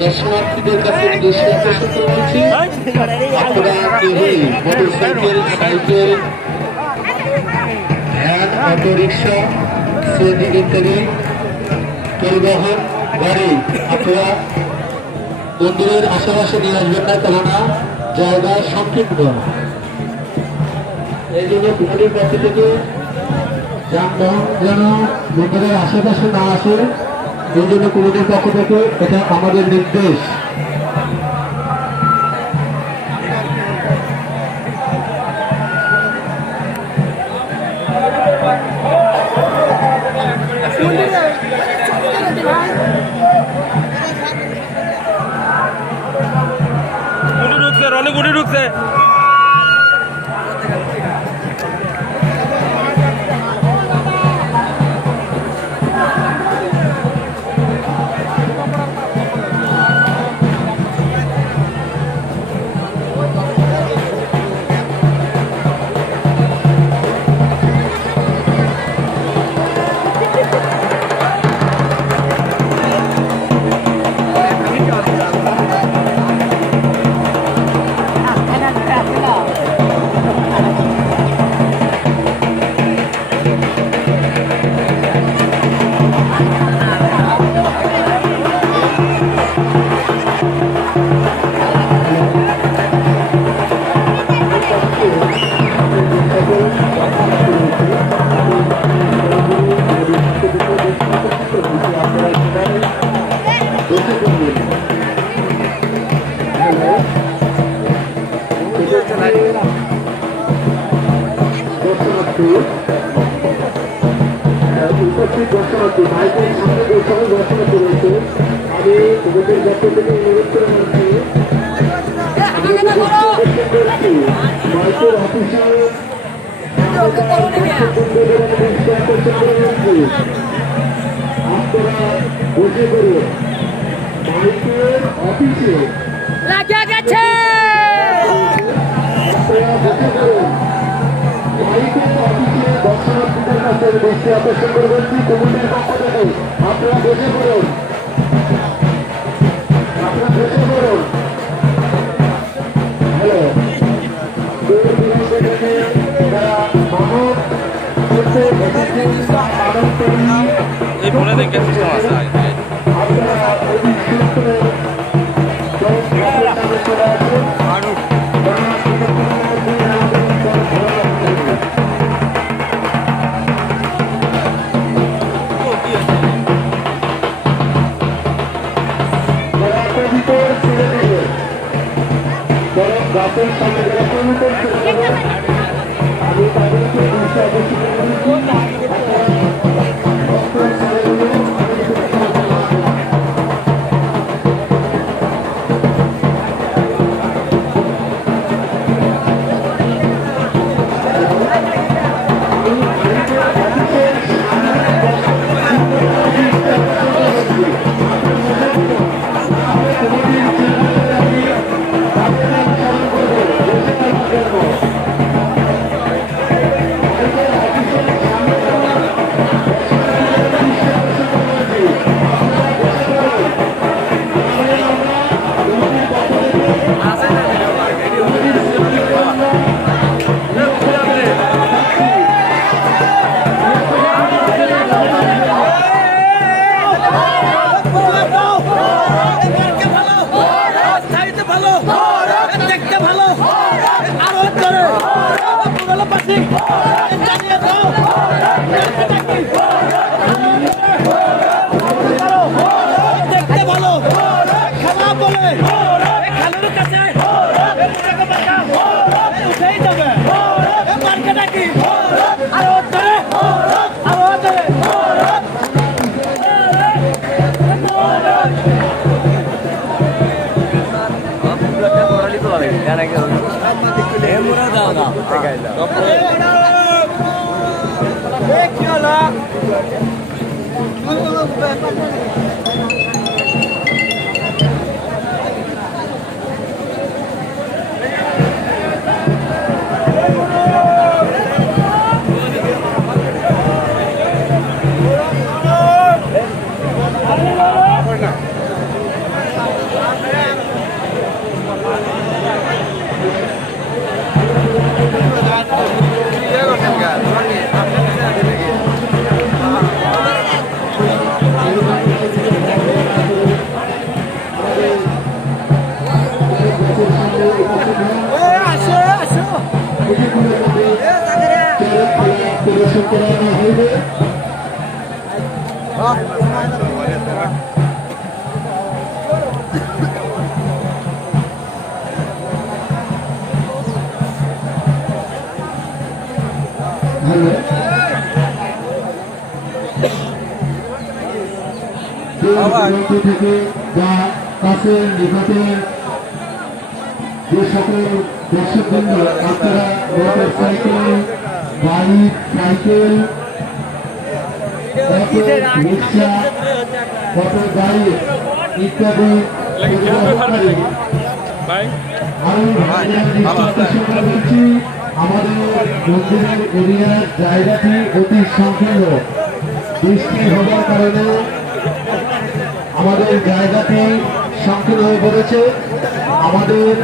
দর্শনার্থীদের কাছে দৃষ্টি আকর্ষণ করছি আপনারা কেউই motorcycle, cycle, van, auto rickshaw, CNG ইত্যাদি পরিবহন গাড়ি আপনারা মন্দিরের আশেপাশে নিয়ে আসবেন না, কেননা জায়গা সংকীর্ণ। এই জন্য কমিটির পক্ষ থেকে যানবাহন যেন মন্দিরের আশেপাশে না আসে, এই জন্য কমিটির পক্ষ থেকে এটা আমাদের নির্দেশ। অনেক গুটি ঢুকছে। উপস্থিত দর্শনার্থী মাইকের সামনে যে সকল দর্শনার্থী রয়েছে, আমি ওদের পক্ষ থেকে অনুরোধ করে রাখছি মাইকের অফিসার আপনারা বসে করুন। মাইকের অফিসে লাগা গেছে আপনারা বসে করুন। মাইকের আপনাদের দৃষ্টি আকর্ষণ করে বলছি কমিটির পক্ষ থেকে আপনারা বসে পড়ুন, আপনারা বসে পড়ুন। হ্যালো, দূর দূরান্ত থেকে যারা মানব করতে এসেছেন মানব তৈরি এই ফোনে দেখে সিস্টেম আছে আপনারা অতি সুন্দর সামনে চলে আসুন। গাছের সামনে যারা কমিটর ছিল আমি তাদেরকে দৃষ্টি আকর্ষণ দেখতে ভালো খেলা বলে খেলার কাছে উঠেই যাবে মার্কেটা কি আরো ধরে আরো ধরে থেকে যা কাছে নিকটে যে সকল দর্শকবৃন্দ আপনারা motor cycle bike cycle rickshaw auto গাড়ি ইত্যাদি বলছি আমাদের মন্দিরের এরিয়ার জায়গাটি অতি সংকীর্ণ বৃষ্টি হওয়ার কারণে আমাদের জায়গাটি সংকীর্ণ হয়ে পড়েছে। আমাদের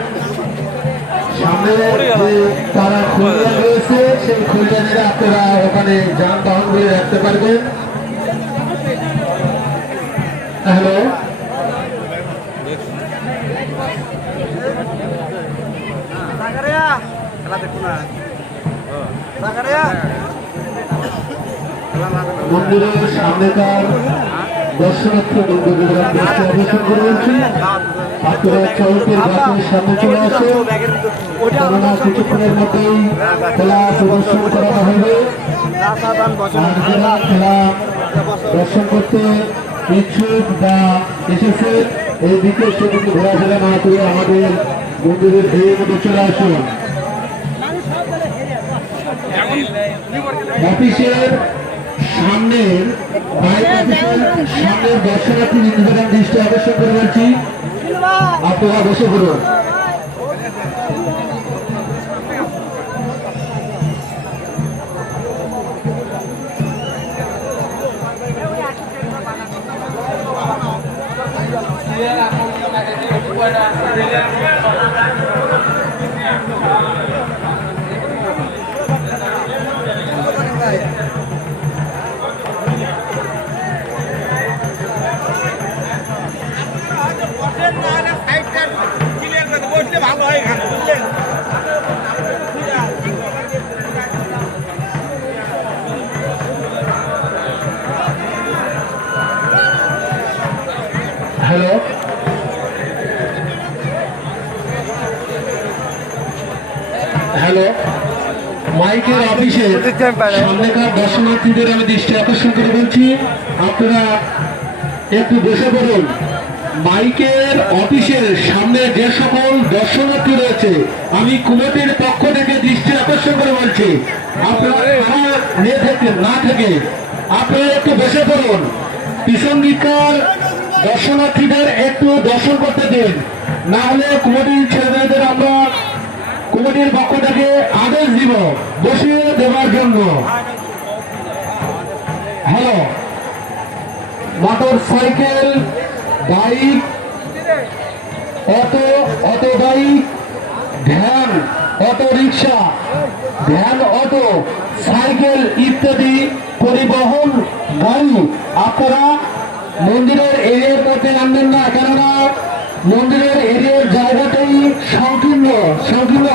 সামনে যে তারা খুলনা রয়েছে সেই খুলনাদের আপনারা ওখানে যানবাহনগুলি রাখতে পারবেন। হ্যালো, মন্দিরের সামনেকার দর্শনার্থী বৃন্দদের দৃষ্টি আকর্ষণ করে বলছি আপনারা চৌকের গাছের সামনে চলে আসে, কেননা কিছুক্ষণের মধ্যেই খেলা প্রদর্শন করা হবে। আর যারা খেলা দর্শন করতে ইচ্ছুক বা এসেছে এই দিকে সেদিকে ঘোরাফেরা না করে আমাদের মন্দিরের এই মধ্যে চলে আসুন। অফিসের সামনের সামনের দর্শনার্থী বৃন্দদের দৃষ্টি আকর্ষণ করে বলছি আপনারা বসে পড়ুন। মাইকের অফিসে সামনেকার দর্শনার্থীদের আমি দৃষ্টি আকর্ষণ করে বলছি, আপনারা একটু বসে পড়ুন। মাইকের অফিসের সামনে যে সকল দর্শনার্থী রয়েছে আমি কমিটির পক্ষ থেকে দৃষ্টি আকর্ষণ করে বলছি, আপনারা না থেকে আপনারা একটু বসে পড়ুন। পিছন দিককার দর্শনার্থীদের একটু দর্শন করতে দিন, না হলে কমিটির ছেলেমেয়েদের আমরা কমিটির পক্ষ থেকে আদেশ দিব বসিয়ে দেওয়ার জন্য। Hello, motor cycle, bike, auto bike, van, auto rickshaw, van auto, cycle ইত্যাদি পরিবহন গাড়ি আপনারা মন্দিরের এরিয়ার মধ্যে নামবেন না, কেননা মন্দিরের এরিয়ার জায়গাটাই সংকীর্ণ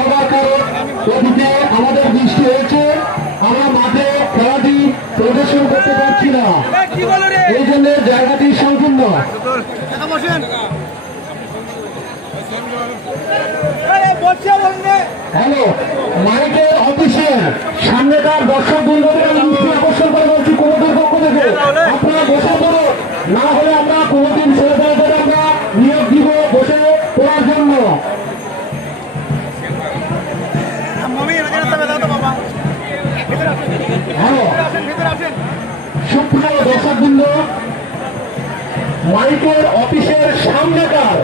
হওয়ার কারণ অতীতে আমাদের বৃষ্টি হয়েছে, আমরা মাঠে খেলাটি প্রদর্শন করতে পারছি না, এই জন্য জায়গাটি সংকীর্ণ। হ্যালো, মাইকের অফিসের সামনেকার দর্শক বন্ধুদের দৃষ্টি আকর্ষণ করে বলছি কমিটির পক্ষ থেকে আপনারা বসে পড়ুন, না হলে আমরা কমিটির ছেলেমেয়েদের আমরা নিয়োগ দিব বসে পড়ার জন্য। হ্যালো, সুপ্রিয় দর্শক বৃন্দ, মাইকের অফিসের সামনেকার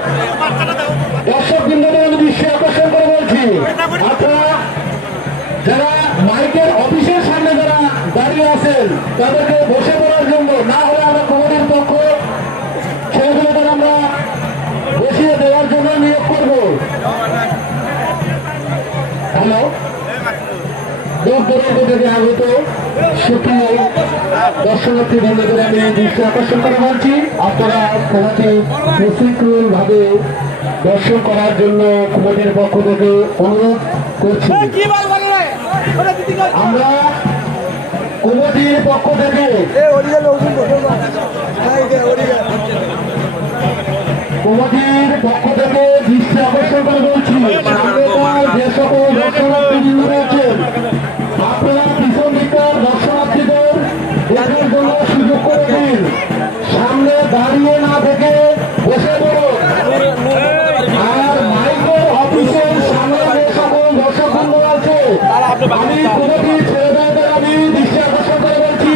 দর্শক বৃন্দদের আমি দৃষ্টি আকর্ষণ করে বলছি, আপনারা যারা মাইকের অফিসের সামনে যারা দাঁড়িয়ে আছেন তাদেরকে বসে পড়ার জন্য, না হলে আমরা কমিটির পক্ষ ছেলেমেয়েদের আমরা বসিয়ে দেওয়ার জন্য নিয়োগ করব। হ্যালো, দূর দূরান্ত থেকে আগত সুপ্রিয় দর্শনার্থী বন্ধুদের আমি দৃষ্টি আকর্ষণ করে বলছি, আপনারা খেলাটি সুশৃঙ্খল ভাবে দর্শন করার জন্য কমিটির পক্ষ থেকে অনুরোধ করছি। আমরা কমিটির পক্ষ থেকে দৃষ্টি আকর্ষণ করে বলছি, যে সকল দর্শনার্থী বৃন্দ রয়েছেন আপনারা পিছন দিককার দর্শনার্থীদের দেখার জন্য সুযোগ করে দিন, সামনে দাঁড়িয়ে না থেকে বসে পড়ুন। আর মাইকের অফিসের সামনে যে সকল দর্শক বৃন্দ আছে আমি কমিটির ছেলেমেয়েদের আমি দৃষ্টি আকর্ষণ করে বলছি,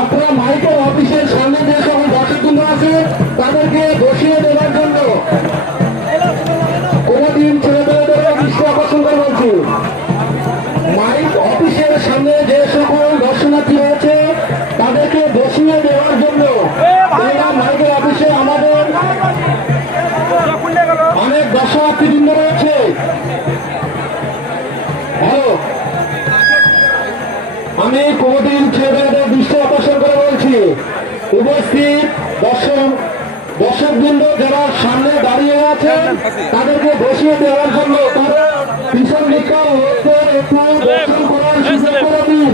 আপনারা মাইকের অফিসের সামনে যে সকল দর্শক বৃন্দ আছে তাদেরকে বসিয়ে দেওয়ার জন্য কমিটির ছেলেমেয়েদের দৃষ্টি আকর্ষণ করে বলছি। মাইক অফিসের সামনে যে সকল দর্শনার্থী রয়েছে তাদেরকে বসিয়ে দেওয়ার জন্য, মাইকের অফিসে আমাদের অনেক দর্শনার্থী বৃন্দ রয়েছে। হ্যালো, আমি কমিটির ছেলেমেয়েদের দৃষ্টি আকর্ষণ করে বলছি, উপস্থিত দর্শক বৃন্দ যারা সামনে দাঁড়িয়ে আছেন তাদেরকে বসিয়ে দেওয়ার জন্য তারা পিছন দিকে একটু দর্শন করার সুযোগ করে দিন।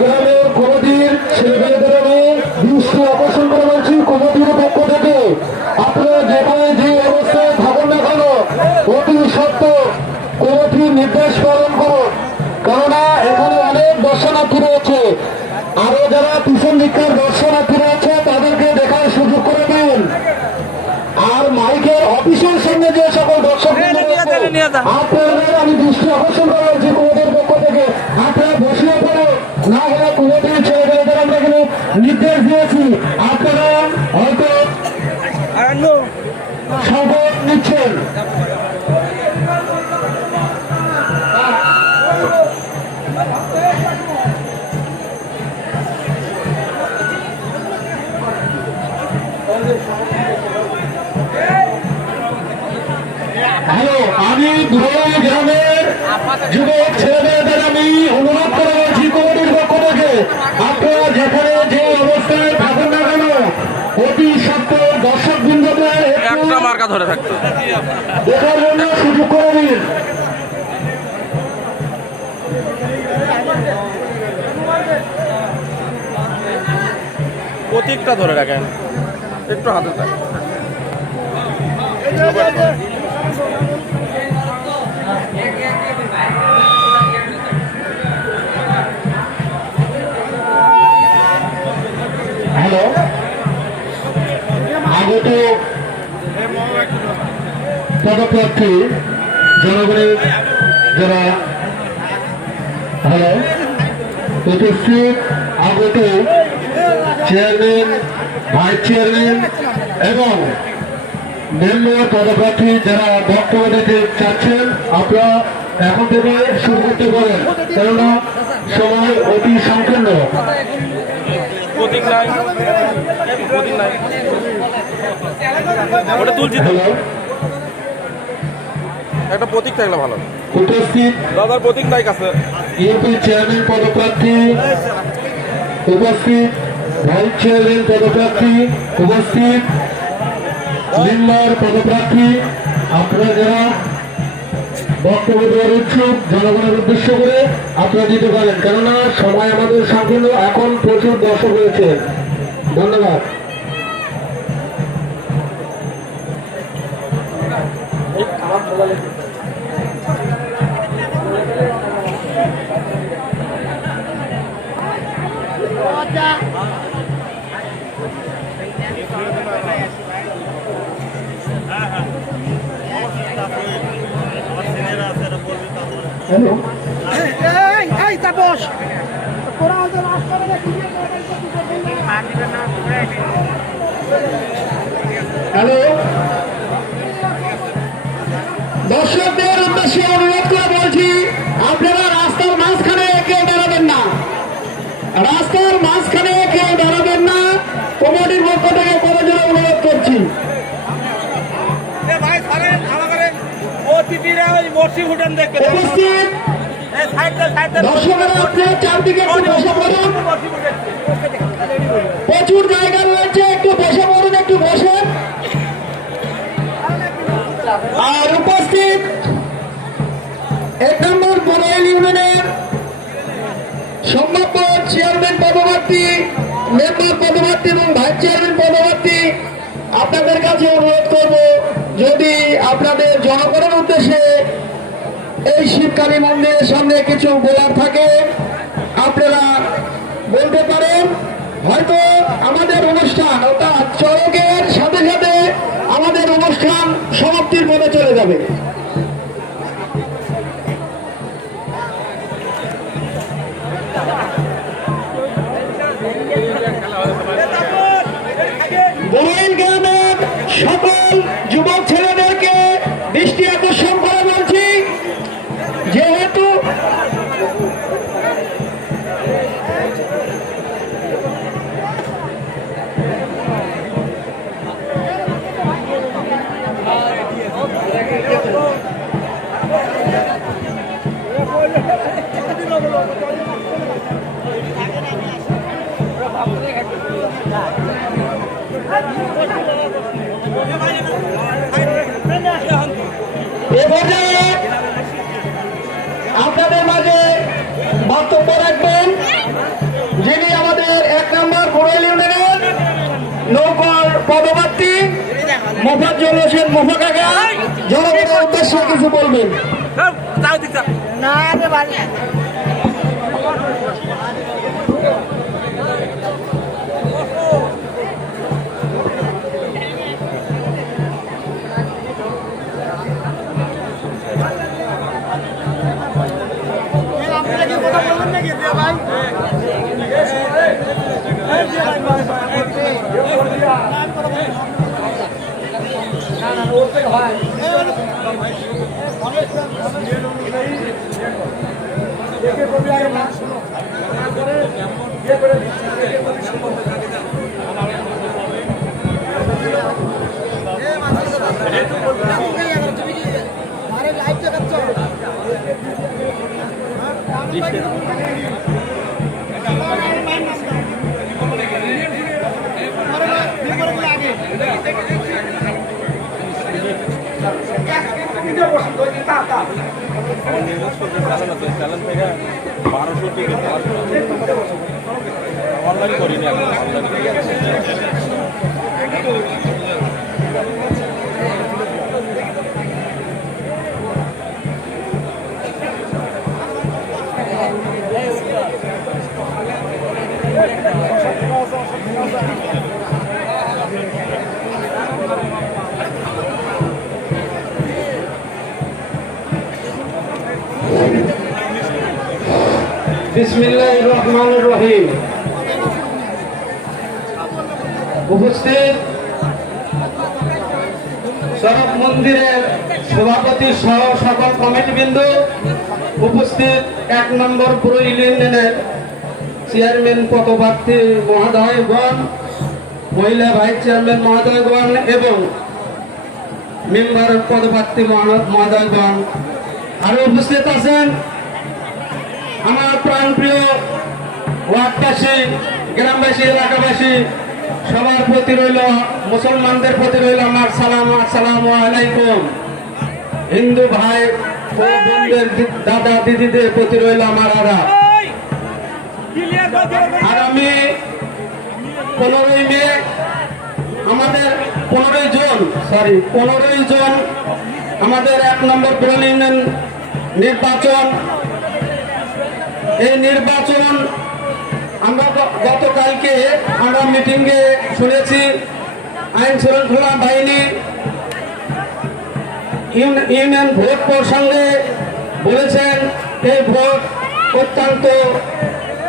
গ্রামের কমিটির ছেলেমেয়েদের আমি দৃষ্টি আকর্ষণ করে বলছি কমিটির পক্ষ থেকে আপনারা যেখানে যে অবস্থায় থাকুন না কেন অতি সত্ত্বর কমিটির নির্দেশ পালন করুন, কেননা এখানে অনেক দর্শনার্থী রয়েছে, আরো যারা পিছন দিককার দর্শনার্থী রয়েছে তাদেরকে দেখার সুযোগ করে দিন। আর মাইকের অফিসের সামনে যে সকল দর্শক আপনাদের আমি দৃষ্টি আকর্ষণ করা হয়েছে কমিটির পক্ষ থেকে আপনারা বসিয়ে পড়ুন, না হলে কমিটির ছেলেমেয়েদের আমরা এখানে নির্দেশ দিয়েছি, আপনারা হয়তো সংকট নিচ্ছেন। হ্যালো, আমি ধুলাই গ্রামের যুবক ছেলেমেয়েদের আমি অনুরোধ করে বলছি কমিটির পক্ষ থেকে আপনারা যেখানে যে অবস্থায় থাকুন না কেন অতি সত্ত্বর দর্শক বৃন্দদের একটা মার্কা ধরে থাকতো দেখার জন্য সুযোগ করে দিন। প্রতীকটা ধরে রাখেন, একটু হাতে থাকেন। পদপ্রার্থী জনগণের যারা হ্যালো উপস্থিত আগত চেয়ারম্যান, ভাইস চেয়ারম্যান এবং মেম্বার পদপ্রার্থী যারা বক্তব্য দিতে চাচ্ছেন, আপনারা এখন থেকে শুরু করতে পারেন, কেননা সময় অতি সংকীর্ণ। প্রতীক নাই, প্রতীক নাই, ওটা তুলছি তো। হ্যালো একটা প্রতীক থাকলে ভালো। উপস্থিত দাদার প্রতীক নাই কাছে। ইউপি চেয়ারম্যান পদপ্রার্থী উপস্থিত, ভাইস চেয়ারম্যান পদপ্রার্থী উপস্থিত, মেম্বার পদপ্রার্থী, আপনারা যারা বক্তব্য দেওয়ার ইচ্ছুক জনগণের উদ্দেশ্য করে আপনারা দিতে পারেন, কেননা সময় আমাদের সংকীর্ণ। এখন প্রচুর দর্শক রয়েছে। ধন্যবাদ। হ্যালো এই তাপস তোরা ওদের রাস্তাটা দেখি হ্যালো দর্শকদের উদ্দেশ্যে অনুরোধ করে বলছি, আপনারা রাস্তার মাঝখানে কেউ দাঁড়াবেন না, রাস্তার মাঝখানে কেউ দাঁড়াবেন না। কমিটির পক্ষ থেকে কলেজের অনুরোধ করছি। ভাই সারেন আমাদের অতিথিরা ওই বর্ষি ফুটান দেখতে উপস্থিত দর্শকেরা আপনারা চারদিকে একটু বসে পড়ুন, প্রচুর জায়গা রয়েছে, একটু বসে পড়ুন, একটু বসেন। আর উপস্থিত 1 নম্বর বড়াইল ইউনিয়নের সম্ভাব্য চেয়ারম্যান পদপ্রার্থী, মেম্বার পদপ্রার্থী এবং ভাইস চেয়ারম্যান পদপ্রার্থী, আপনাদের কাছে অনুরোধ করব, যদি আপনাদের জনগণের উদ্দেশ্যে এই শিবকালী মন্দিরের সামনে কিছু বলার থাকে আপনারা বলতে পারেন। হয়তো আমাদের অনুষ্ঠান অর্থাৎ চড়কের সাথে সাথে আমাদের অনুষ্ঠান সমাপ্তির পথে চলে যাবে। বড়াইল গ্রামের সকল যুবক ছেলেদেরকে দৃষ্টি আকর্ষণ করে বলছি, যেহেতু আপনাদের মাঝে বক্তব্য রাখবেন যিনি আমাদের 1 নম্বর বড়াইল ইউনিয়নের নৌকার পদপ্রার্থী মোফাজ্জল হোসেন মোফা কাকা, জনগণের উদ্দেশ্যে কিছু বলবেন। না রে ভাই অনলাইন করিনি এখন বিসমিল্লাহির রহমানির রহিম। উপস্থিত শরৎ মন্দিরের সভাপতি সহ সকল কমিটিবৃন্দ, উপস্থিত 1 নম্বর পুরো ইউনিয়নের চেয়ারম্যান পদপ্রার্থী মহোদয়গণ, মহিলা ভাইস চেয়ারম্যান মহোদয়গণ এবং মেম্বার পদপ্রার্থী মহোদয়গণ, আরো উপস্থিত আছেন আমার প্রাণপ্রিয় ওয়ার্ডবাসী, গ্রামবাসী, এলাকাবাসী, সবার প্রতি রইল, মুসলমানদের প্রতি রইল আমার সালাম, আসসালামু আলাইকুম। হিন্দু ভাই ও বোনদের, দাদা দিদিদের প্রতি রইল আমার আদাব। আগামী 15ই মে আমাদের 15ই জুন আমাদের 1 নম্বর ব্লক ইউনিয়ন নির্বাচন। এই নির্বাচন আমরা গতকালকে আমরা মিটিংয়ে শুনেছি আইন শৃঙ্খলা বাহিনী ইউনিয়ন ভোট প্রসঙ্গে বলেছেন এই ভোট অত্যন্ত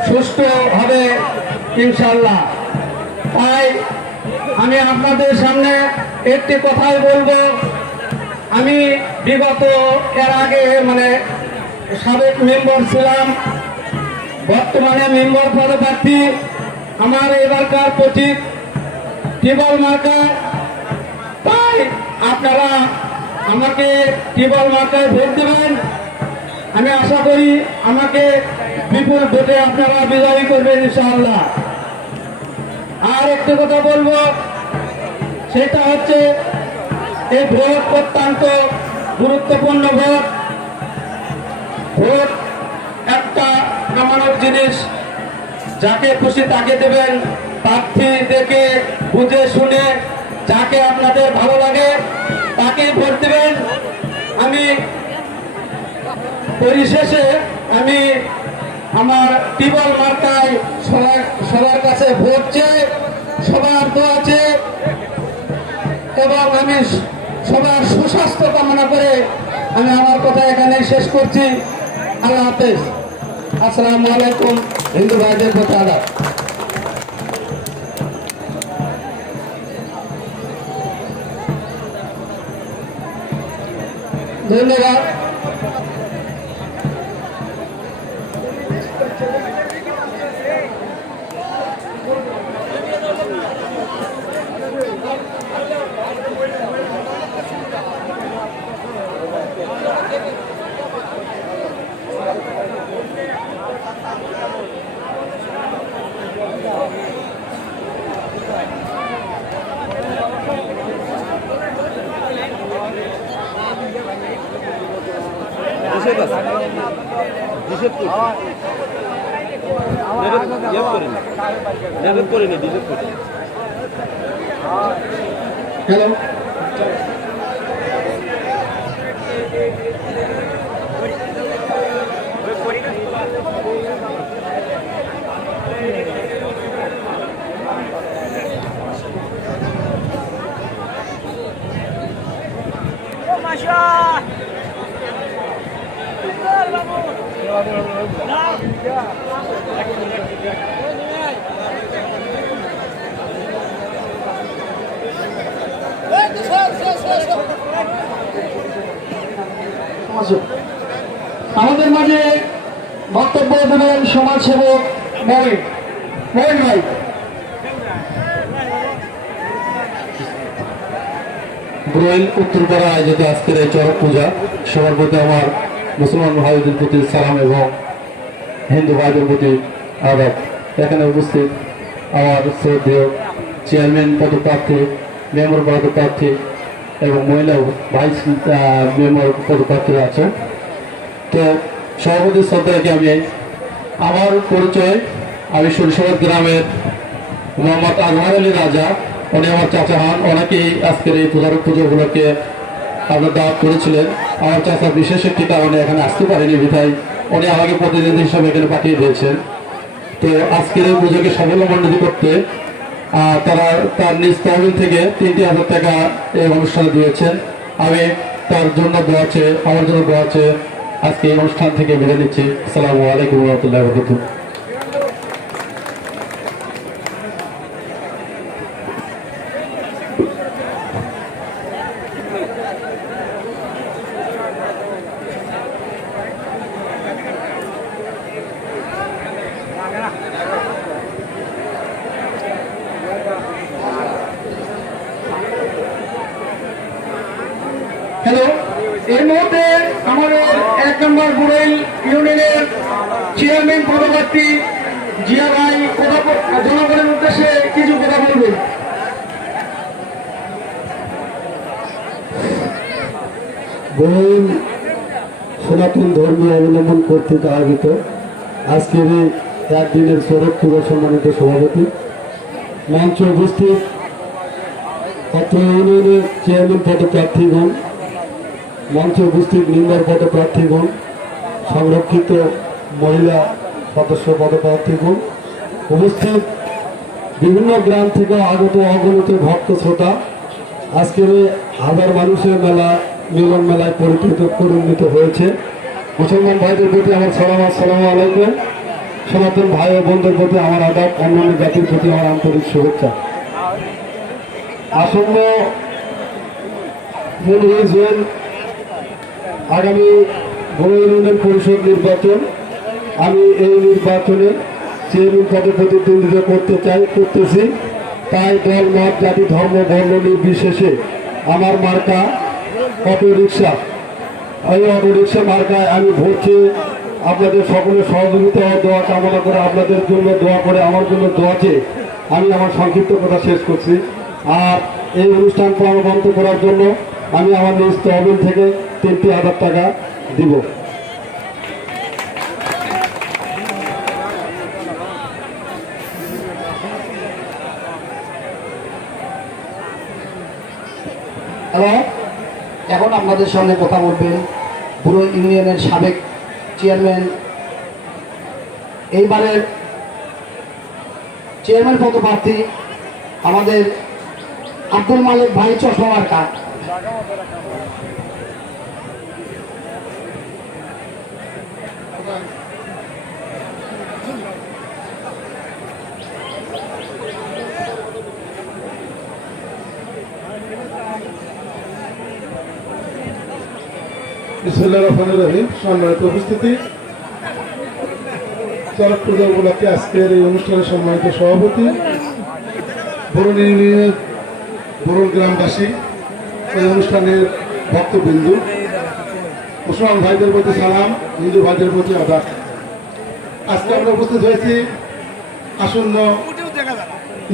সুষ্ঠু হবে ইনশাল্লাহ। তাই আমি আপনাদের সামনে একটি কথাই বলবো, আমি বিগত এর আগে সাবেক মেম্বার ছিলাম, বর্তমানে মেম্বার পদপ্রার্থী। আমার এবারকার প্রতীক টিবল মার্কা, তাই আপনারা আমাকে টিবল মার্কায় ভোট দেবেন। আমি আশা করি আমাকে বিপুল ভোটে আপনারা বিজয়ী করবেন ইনশাআল্লাহ। আর একটি কথা বলবো, সেটা হচ্ছে এই ভোট অত্যন্ত গুরুত্বপূর্ণ ভোট। ভোট একটা আমানত জিনিস, যাকে খুশি তাকে দেবেন, প্রার্থী দেখে বুঝে শুনে যাকে আপনাদের ভালো লাগে তাকে ভোট দেবেন। আমি পরিশেষে আমি আমার টিবল মার্কায় সবার কাছে ভোট চেয়ে, সবার দোয়া চেয়ে এবং আমি সবার সুস্বাস্থ্য কামনা করে আমি আমার কথা এখানে শেষ করছি। আল্লাহ হাফেজ, আসসালামু আলাইকুম। হিন্দু ভাইদের প্রতি আদাব। ধন্যবাদ। হ্যালো, আমাদের মাঝে বক্তব্য দেবেন সমাজসেবক মহিন ভাই। ব্রোয়েল উত্তরপাড়া আয়োজিত আজকের এই চড়ক পূজা, সবার প্রতি আমার মুসলমান ভাইদের প্রতি সালাম এবং হিন্দু ভাইদের প্রতি আদাব। এখানে উপস্থিত আমার শ্রদ্ধেয় চেয়ারম্যান পদপ্রার্থী, মেম্বার পদপ্রার্থী এবং মহিলা ভাইস মেম্বার পদপ্রার্থীরা আছে। তো সভাপতি শ্রদ্ধাকে আমি আমার পরিচয়, আমি সরিষাবাদ গ্রামের মোহাম্মদ আজহার আলী রাজা, উনি আমার চাচা হন। অনেকেই আজকের এই পুজো উপলক্ষে আপনার দাওয়াত করেছিলেন। আমার চাচা বিশেষ একটি কারণে এখানে আসতে পারেনি, বিধায় উনি আমাকে প্রতিনিধি হিসাবে এখানে পাঠিয়ে দিয়েছেন। তো আজকের এই পুজোকে সাফল্যমণ্ডিত করতে তারা তার নিজ তহবিল থেকে 3,000 টাকা এই অনুষ্ঠানে দিয়েছেন। আমি তার জন্য দোয়া চেয়ে, আমার জন্য দোয়া চেয়ে আজকে এই অনুষ্ঠান থেকে বিদায় নিচ্ছি। আসসালামু আলাইকুম ওয়া রাহমাতুল্লাহি ওয়া বারাকাতুহু। হ্যালো, এই মুহূর্তে আমাদের 1 নম্বর বুড়াইল ইউনিয়নের চেয়ারম্যান পদপ্রার্থী জিয়া ভাই জনগণের উদ্দেশ্যে কিছু কথা বলবেন। বরুণ সনাতন ধর্ম অবলম্বন কর্তৃক আয়োজিত আজকের এই একদিনের শরৎ পূজা সম্মানিত সভাপতি, মঞ্চে উপস্থিত অত্র ইউনিয়নের চেয়ারম্যান পদপ্রার্থীগণ, মঞ্চে উপস্থিত মেম্বার পদপ্রার্থীগণ, সংরক্ষিত মহিলা সদস্য পদপ্রার্থীগণ, উপস্থিত বিভিন্ন গ্রাম থেকে আগত অগণিত ভক্ত শ্রোতা, আজকের এই হাজার মানুষের মেলা মিলন মেলায় পরিণত হয়েছে। মুসলমান ভাইদের প্রতি আমার সালাম, আসসালামু আলাইকুম। সনাতন ভাই ও বোনদের প্রতি আমার আদাব, অন্যান্য জাতির প্রতি আমার আন্তরিক শুভেচ্ছা। আসন্ন 15 জুন আগামী বড় ইউনিয়ন পরিষদ নির্বাচন, আমি এই নির্বাচনে চেয়ারম্যান পদে প্রতিদ্বন্দ্বিতা করতেছি। তাই দল, মত, জাতি, ধর্ম, বর্ণ নির্বিশেষে আমার মার্কা অটো রিক্সা। এই অটো রিক্সা মার্কায় আমি ভোট চেয়ে আপনাদের সকলের সহযোগিতা ও দোয়া কামনা করে, আপনাদের জন্য দোয়া করে, আমার জন্য দোয়া চেয়ে আমি আমার সংক্ষিপ্ত কথা শেষ করছি। আর এই অনুষ্ঠান প্রাণবন্ত করার জন্য আমি আমার নিজ তহবিল থেকে 3,000 টাকা দিব। হ্যালো, এখন আপনাদের সঙ্গে কথা বলবেন বুড়ো ইউনিয়নের সাবেক চেয়ারম্যান, এইবারের চেয়ারম্যান পদপ্রার্থী আমাদের আব্দুল মালিক ভাই চশমা মার্কা। বিসমিল্লাহির রহমানির রহিম। সম্মানিত উপস্থিতি, শরৎ পূজা উপলক্ষে আজকের এই অনুষ্ঠানের সম্মানিত সভাপতি, বরুণ ইউনিয়নের বরুণ গ্রামবাসী, এই অনুষ্ঠানের ভক্তবিন্দু, মুসলমান ভাইদের প্রতি সালাম, হিন্দু ভাইদের প্রতি আদাব। আজকে আমরা উপস্থিত হয়েছি আসন্ন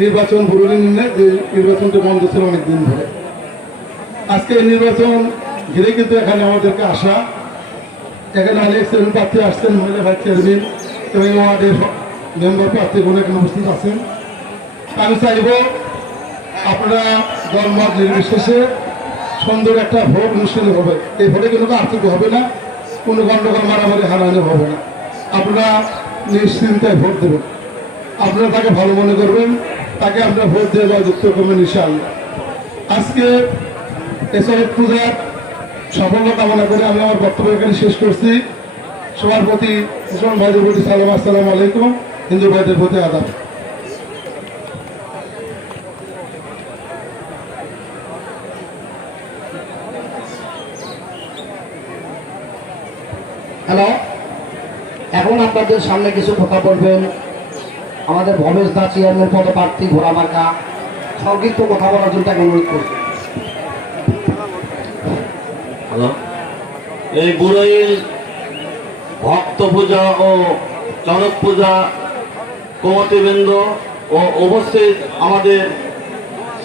নির্বাচন বরুণ ইউনিয়নে, যে নির্বাচনটি বন্ধ ছিল অনেকদিন ধরে। আজকে এই নির্বাচন ঘিরে কিন্তু এখানে আমাদেরকে আসা, এখানে অনেক চেয়ারম্যান প্রার্থী আসছেন, মহিলা ভাইস চেয়ারম্যান এবং ওয়ার্ডের মেম্বার প্রার্থীগুলো এখানে উপস্থিত আছেন। আমি চাইব আপনারা দলমত নির্বিশেষে সুন্দর একটা ভোট অনুষ্ঠিত হবে। এই ভোটে কোনো আর্থিক হবে না, কোনো গণ্ডগোল মারামারি হানাহানি হবে না। আপনারা নিশ্চিন্তায় ভোট দেবেন, আপনারা তাকে ভালো মনে করবেন, তাকে আপনারা ভোট দিয়ে যুক্ত করবেন ইনশাআল্লাহ। আজকে এসব পূজার সাফল্য কামনা করে আমি আমার বক্তব্য এখানে শেষ করছি। সবার প্রতি, মুসলমান ভাইদের প্রতি সালাম, আসসালামু আলাইকুম, হিন্দু ভাইদের প্রতি আদাব। হ্যালো, এখন আপনাদের সামনে কিছু কথা বলবেন আমাদের ভবেশ দা চেয়ারম্যান পদপ্রার্থী ঘোড়া মার্কা। সংক্ষিপ্ত কথা বলার জন্য তাকে অনুরোধ করছি। হ্যালো, এই বুড়াইল ভক্ত পূজা ও চড়ক পূজা কমিটিবৃন্দ ও উপস্থিত আমাদের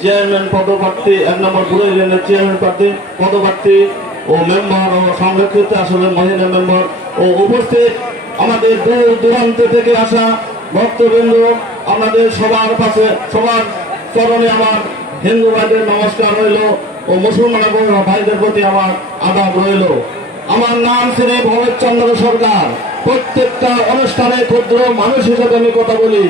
চেয়ারম্যান পদপ্রার্থী, 1 নম্বর বুড়াইল ইউনিয়নের চেয়ারম্যান পদপ্রার্থী ও মেম্বার ও সংরক্ষিত আসনের মহিলা মেম্বার ও উপস্থিত আমাদের দূর দূরান্ত থেকে আসা ভক্তবৃন্দ, আমাদের সবার পাশে, সবার চরণে আমার হিন্দু ভাইদের নমস্কার রইল ও মুসলমান ভাইদের প্রতি আমার আদাব রইল। আমার নাম শ্রী ভবেশ চন্দ্র সরকার। প্রত্যেকটা অনুষ্ঠানে ক্ষুদ্র মানুষ হিসেবে আমি কথা বলি।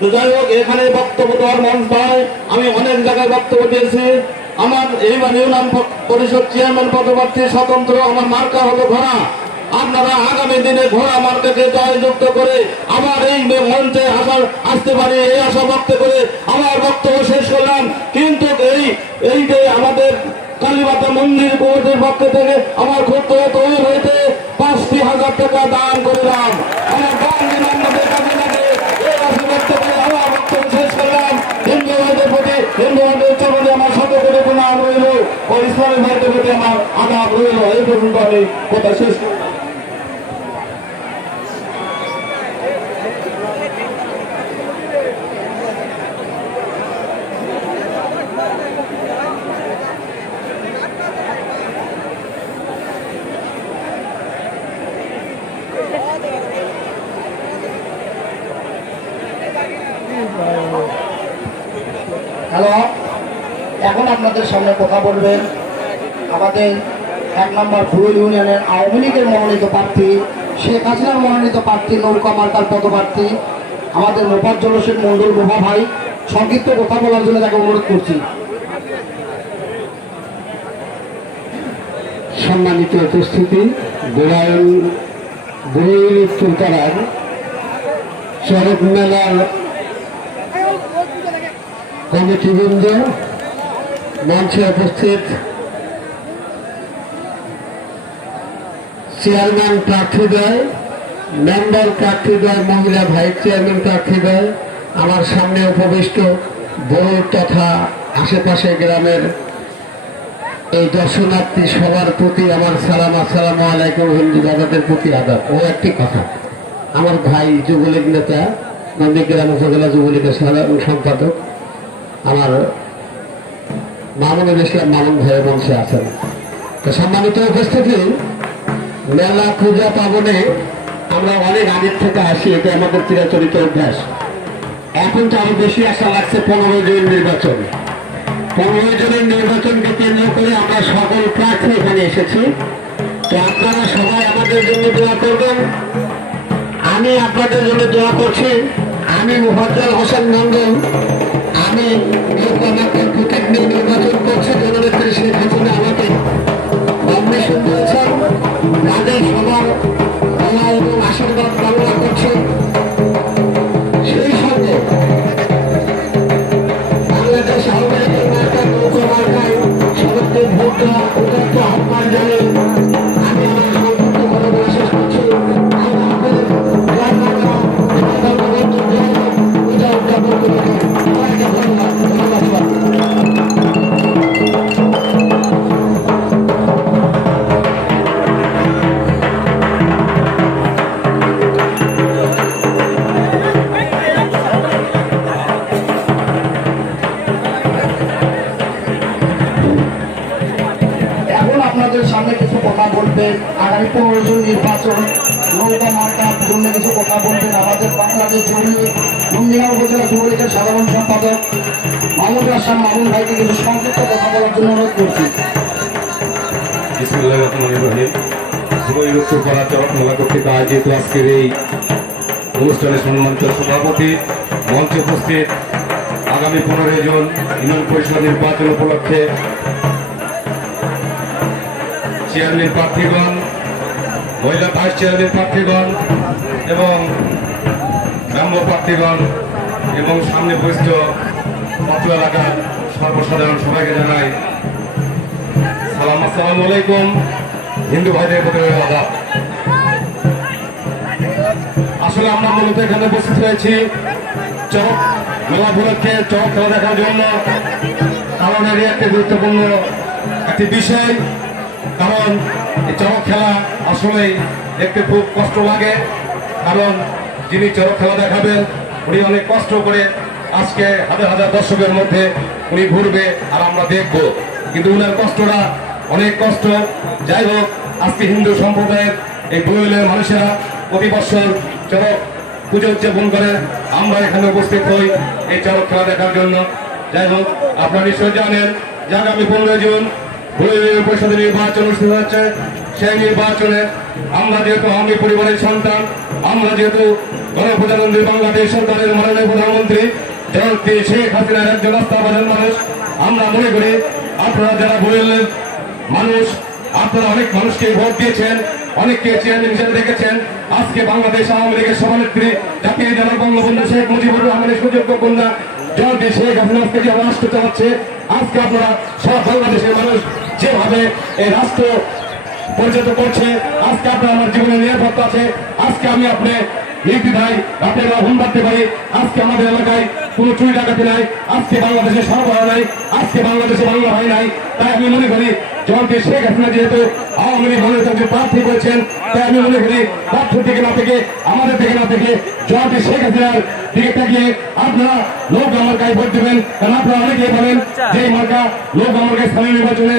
তো যাই হোক, এখানে বক্তব্য দেওয়ার মঞ্চ নয়, আমি অনেক জায়গায় বক্তব্য দিয়েছি। আমার এইবার ইউনিয়ন পরিষদ চেয়ারম্যান পদপ্রার্থী স্বতন্ত্র, আমার মার্কা হলো ঘোড়া। আপনারা আগামী দিনে ঘোড়া মার্কাকে জয়যুক্ত করে আমার এই মঞ্চে আসতে পারি এই আশা ব্যক্ত করে আমার বক্তব্য শেষ করলাম। কিন্তু এই যে আমাদের কালীমাতা মন্দির কমিটির পক্ষ থেকে আমার ক্ষুদ্র তৈরি হয়েছে ৫,০০০ টাকা দান করলাম। আমার দান দিন আমাদের কাজে লাগে এই আশা ব্যক্ত করে আমার বক্তব্য শেষ করলাম। হিন্দু ভাইদের প্রতি হিন্দু ভাইদের চরণে আমার শত করে প্রণাম রইল ও ইসলামী ভাইদের প্রতি আমার আদাব রইল। এই পর্যন্ত আমি কথা শেষ করলাম। হ্যালো, এখন আপনাদের সামনে কথা বলবেন আমাদের 1 নম্বর ফুল ইউনিয়নের আওয়ামী লীগের মনোনীত প্রার্থী, শেখ হাসিনার মনোনীত প্রার্থী, নৌকা মার্কার পদপ্রার্থী আমাদের মোফাজ্জল হোসেন মন্ডল মোফা ভাই। সংক্ষিপ্ত কথা বলার জন্য তাকে অনুরোধ করছি। সম্মানিত উপস্থিতি, বুড়াইল উত্তরপাড়ার চরক মেলার কমিটিবৃন্দ, মঞ্চে উপস্থিত চেয়ারম্যান প্রার্থীদ্বয়, মেম্বার প্রার্থীদ্বয়, মহিলা ভাইস চেয়ারম্যান প্রার্থীদ্বয়, আমার সামনে উপবিষ্ট বড় তথা আশেপাশে গ্রামের এই দর্শনার্থী সবার প্রতি আমার সালাম, আসসালামু আলাইকুম। হিন্দু দাদাদের প্রতি আদাব। ও একটি কথা, আমার ভাই যুবলীগ নেতা, নন্দীগ্রাম উপজেলা যুবলীগের সাধারণ সম্পাদক আমার মামুনুল ইসলাম মামুন ভাইয়ের মঞ্চে আছেন। তো সম্মানিত উপস্থিতি, মেলা পূজা পাবনে আমরা অনেক আগের থেকে আসি, এটা আমাদের চিরাচরিত অভ্যাস। এখন তো আরো বেশি আশা লাগছে 15 জন নির্বাচন। 15 জনের নির্বাচনকে কেন্দ্র করে আমরা সকল প্রার্থী এখানে এসেছি। তো আপনারা সবাই আমাদের জন্য দোয়া করবেন, আমি আপনাদের জন্য দোয়া করছি। আমি মোফাজ্জল হোসেন মন্ডল, আমি আমাকে প্রতীক নিয়ে নির্বাচন করছি। জননেত্রী শেখ হাসিনা আমাকে নমিনেশন দিয়েছেন, তাদের সবার দোয়া এবং আশীর্বাদ কামনা করছি। সেই সঙ্গে বাংলাদেশ আওয়ামী লীগের মার্কা নৌকা মার্কায় সদস্যদের ভোট দেওয়া উদাত্ত আহ্বান জানিয়ে আমি আমার সংক্ষিপ্ত কথা বলা শেষ করছি। এখন আপনাদের সামনে কিছু কথা বলবেন আগামী 15 জন নির্বাচন নৌকা মার্কার জন্য কিছু কথা বলবেন আমাদের বাংলাদেশ যুবলীগ নন্দীগ্রাম উপজেলা যুবলীগের সাধারণ সম্পাদক মাহমুদুল হাসান মামুন ভাইকে কিছু সংক্ষিপ্ত কথা বলার জন্য অনুরোধ করছি। বিসমিল্লাহির রহমানির রহিম। যুবলীগ উত্তরপাড়া চরক মেলা কর্তৃক আয়োজিত আজকের এই অনুষ্ঠানে সম্মানিত সভাপতি, মঞ্চে উপস্থিত আগামী 15 জন ইউনিয়ন পরিষদ নির্বাচন উপলক্ষে চেয়ারম্যান প্রার্থীগণ, মহিলা ভাইস চেয়ারম্যান প্রার্থীগণ এবং গ্রাম্য প্রার্থীগণ এবং সামনে উপস্থিত পত্র এলাকার সর্বসাধারণ সবাইকে জানাই সালাম, আসসালামু আলাইকুম। হিন্দু ভাইদের প্রতি আদাব। আসলে আমরা মূলত এখানে উপস্থিত হয়েছি চরক মেলা উপলক্ষে চরক খেলা দেখার জন্য। কারণ এর একটি গুরুত্বপূর্ণ একটি বিষয়, কারণ এই চরক খেলা আসলেই দেখতে খুব কষ্ট লাগে। কারণ যিনি চরক খেলা দেখাবেন উনি অনেক কষ্ট করে আজকে হাজার হাজার দর্শকের মধ্যে উনি ঘুরবে আর আমরা দেখব, কিন্তু উনার কষ্টটা অনেক কষ্ট। যাই হোক, আজকে হিন্দু সম্প্রদায়ের এই বুড়িলের মানুষেরা প্রতি বছর চরক পুজো উদযাপন করে, আমরা এখানে উপস্থিত হই এই চরক খেলা দেখার জন্য। যাই হোক, আপনারা নিশ্চয় জানেন যে আগামী 15 জুন বুড়িলের পরিষদের নির্বাচন অনুষ্ঠিত হচ্ছে। সেই নির্বাচনে আমরা যেহেতু আওয়ামী পরিবারের সন্তান, আমরা যেহেতু গণপ্রজাতন্ত্রী বাংলাদেশ সরকারের মাননীয় প্রধানমন্ত্রী জননেত্রী শেখ হাসিনার একজন আস্থাভাজন মানুষ, আমরা মনে করি আপনারা যারা বুড়িলের মানুষ, আপনারা অনেক মানুষকে ভোট দিয়েছেন, অনেককে চেয়ারম্যান হিসেবে দেখেছেন। আজকে বাংলাদেশ আওয়ামী লীগের সভানেত্রী জাতির জনক বঙ্গবন্ধু শেখ মুজিবুর রহমানের সুযোগ্য কন্যা জয়ন্তী শেখ হাসিনা আজকে যে রাষ্ট্র চালাচ্ছে, আজকে আপনারা সব বাংলাদেশের মানুষ যেভাবে এই রাষ্ট্র পরিচিত করছে, আজকে আপনার আমার জীবনে নিরাপত্তা আছে। আজকে আমি আপনি নির্দ্বিধায় আপনারা হুম বাড়তে পারি। আজকে আমাদের এলাকায় কোনো চুরি ডাকাতি নাই, আজকে বাংলাদেশে সরবরাহ নাই, আজকে বাংলাদেশে বাংলা ভাই নাই। তাই আমি মনে করি জয়ন্তী শেখ হাসিনা যেহেতু আওয়ামী লীগ মনোনীত প্রার্থী করেছেন, তাই আমি মনে করি প্রার্থীর দিকে না থেকে আমাদের দিকে না থেকে জয়ন্তী শেখ হাসিনার দিকে তাকিয়ে আপনারা লোক আমার গায়ে ভোট দেবেন। কারণ আপনারা অনেকেই বলেন যে এই মার্কা লোক আমার গায়ে স্থানীয় নির্বাচনে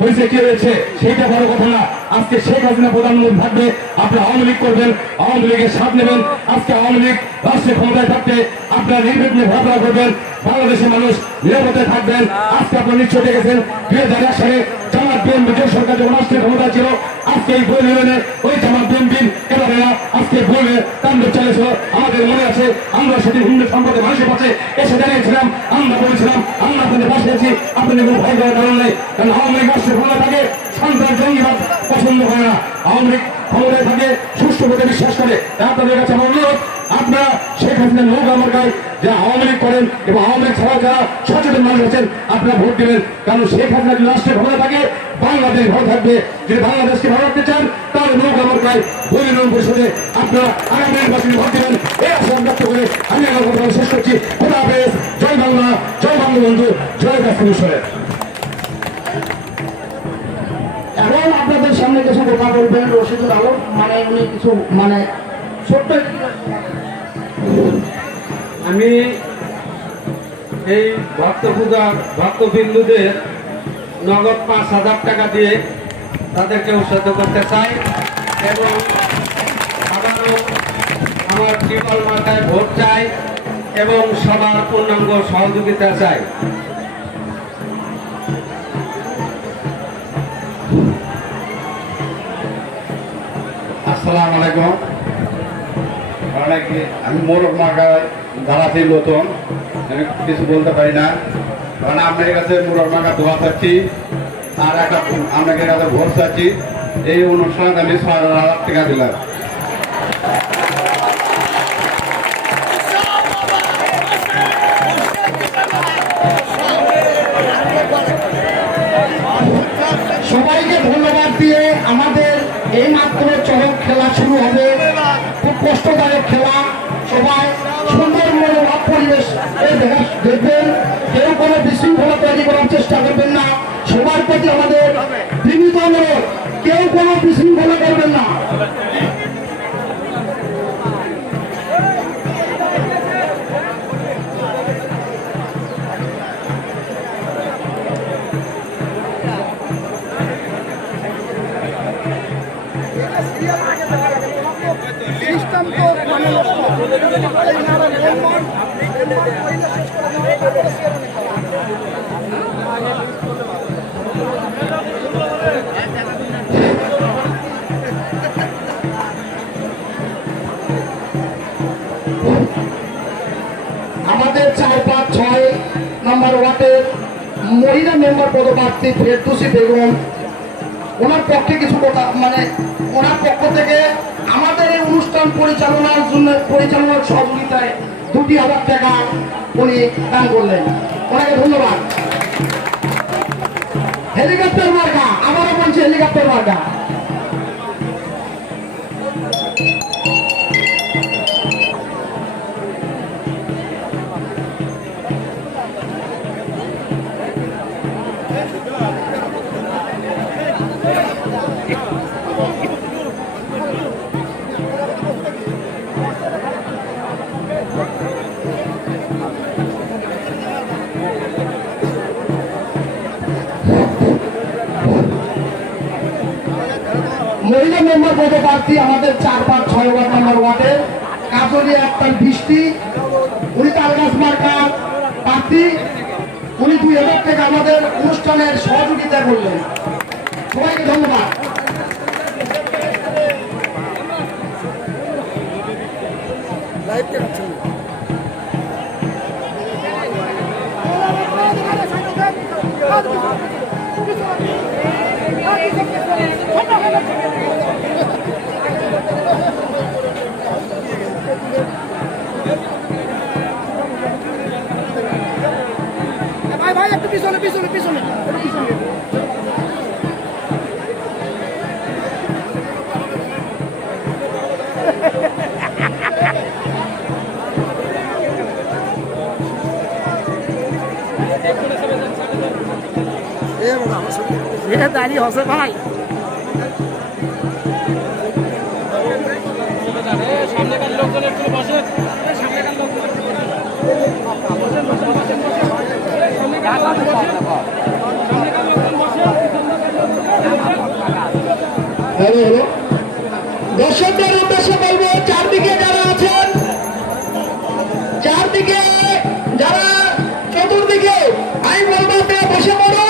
হয়েছে কি রয়েছে, সেইটা বড় কথা না। আজকে শেখ হাসিনা প্রধানমন্ত্রী থাকবে, আপনারা আওয়ামী লীগ করবেন, আওয়ামী লীগের সাথ নেবেন। আজকে আওয়ামী লীগ রাষ্ট্রের ক্ষমতায় থাকতে আপনারা নির্বিঘ্নে ঘোরাফেরা করবেন, বাংলাদেশের মানুষ নিরাপত্তায় থাকবেন। আজকে আপনারা নিশ্চয় দেখেছেন 2001 সালে জামাত বিএনপি সরকার যখন রাষ্ট্রের ক্ষমতা ছিল, আজকে এই বই নিলেন ওই জামাত বিএনপির কেবলেরা আজকে বলে তাণ্ডব চালিয়েছিল। আমাদের মনে আছে আমরা সেদিন হিন্দু সম্পর্কে মানুষের কাছে এসে দাঁড়িয়েছিলাম, আমরা বলেছিলাম আমরা আপনাদের পাশে আছি, আপনাদের কোনো ভয় করার কারণ নেই। কারণ আওয়ামী লীগ রাষ্ট্রের ক্ষমতা থাকে সন্ত্রাস জঙ্গিবাদ পছন্দ করে না, আওয়ামী লীগ ক্ষমতায় থাকে সুষ্ঠু পথে বিশ্বাস করে। আপনাদের কাছে আমার অনুরোধ, আপনারা শেখ হাসিনার লোক আমার গায়ে যারা আওয়ামী লীগ করেন এবং আওয়ামী লীগ ছাড়াও যারা সচেতন মানুষ আছেন, আপনারা ভোট দেবেন। কারণ শেখ হাসিনা যদি রাষ্ট্রের ক্ষমতা থাকে বাংলাদেশ ভালো থাকবে। যদি বাংলাদেশকে ভালো রাখতে চান তাহলে লোক আমার গায়ে পরিণাম পরিষদে আপনারা আগামী নির্বাচনে ভোট দেবেন। এই আশা ব্যক্ত করে আমি আমার কথা শেষ করছি। খোদা হাফেজ। জয় বাংলা, জয় বঙ্গবন্ধু, জয় কাশ্মীর। এখন আপনাদের সামনে কিছু কথা বলবেন রশিদুল আলম, মানে উনি কিছু মানে ছোট্ট আমি এই ভক্তবিন্দুদের নগদ 5,000 টাকা দিয়ে তাদেরকে উৎসাহিত করতে চাই এবং আবারও আমার ত্রিপল মাথায় ভোট চাই এবং সবার পূর্ণাঙ্গ সহযোগিতা চাই। আসসালামু আলাইকুম। আমি মোরগ মার্কায় দাঁড়াচ্ছি নতুন, আমি কিছু বলতে পারি না। কারণ আপনার কাছে মোরগ মার্কা দোয়া চাচ্ছি আর একটা আপনাদের কাছে ভোট চাচ্ছি। এই অনুষ্ঠানে আমি 6,000 টাকা দিলাম। সবাইকে ধন্যবাদ দিয়ে আমাদের এই মাত্র চরক খেলা শুরু হবে। খুব কষ্টদায়ক খেলা, সবাই সুন্দর মনোভাব পরিবেশ দেখবেন, কেউ কোনো বিশৃঙ্খলা তৈরি করার চেষ্টা করবেন না। সবার প্রতি আমাদের বিনীত অনুরোধ, কেউ কোনো বিশৃঙ্খলা করবেন না। আমাদের 4, 5, 6 নম্বর ওয়ার্ডের মহিলা মেম্বার পদপ্রার্থী ফেরদৌসী বেগম, ওনার পক্ষে কিছু কথা, মানে ওনার পক্ষ থেকে আমাদের এই অনুষ্ঠান পরিচালনার সহযোগিতায় 2,000 টাকা উনি দান করলেন, ওনাকে ধন্যবাদ। হেলিকপ্টার মার্কা, আবারও বলছি হেলিকপ্টার মার্কা। মহিলা মেম্বার পদপ্রার্থী আমাদের 4, 5, 6 ওয়ার্ড নম্বর ওয়ার্ডের কাজলিয়া আক্তার বৃষ্টি, উনি তালগাছ মার্কার প্রার্থী, উনি 2,000 টাকা আমাদের অনুষ্ঠানের সহযোগিতা করলেন, সবাইকে ধন্যবাদ। Hadi. দাঁড়িয়ে হসে ভাই সামনেকার লোকজন একটু বসে সামনেকার লোকজন একটু দর্শকদের উদ্দেশ্যে বলবো চারদিকে যারা আছেন চারদিকে যারা চতুর্দিকে আমি বলবো আপনারা বসে পড়ুন